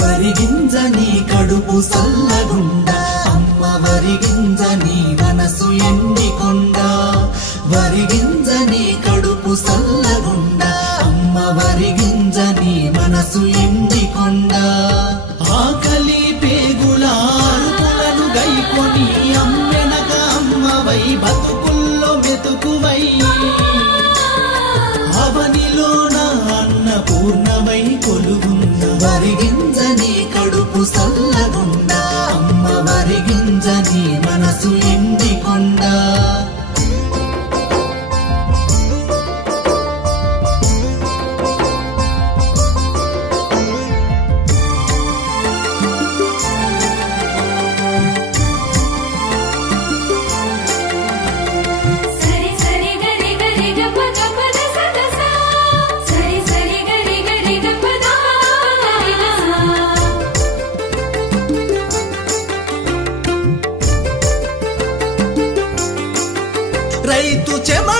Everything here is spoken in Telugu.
వరి నీ కడుపు సల్లగుండా అమ్మ వరి నీ మనసు ఎండికొండ వరి నీ కడుపు సల్లగుండా అమ్మ వరి నీ మనసు ఎండికొండ ఆకలి పేగుల అరుపులను గైకొని అమ్మ పూర్ణమై కొలువున్న వరిగింజని కడుపు సల్లగుండా. అమ్మ వరిగింజని మనసు ఎండి రైతు చెమ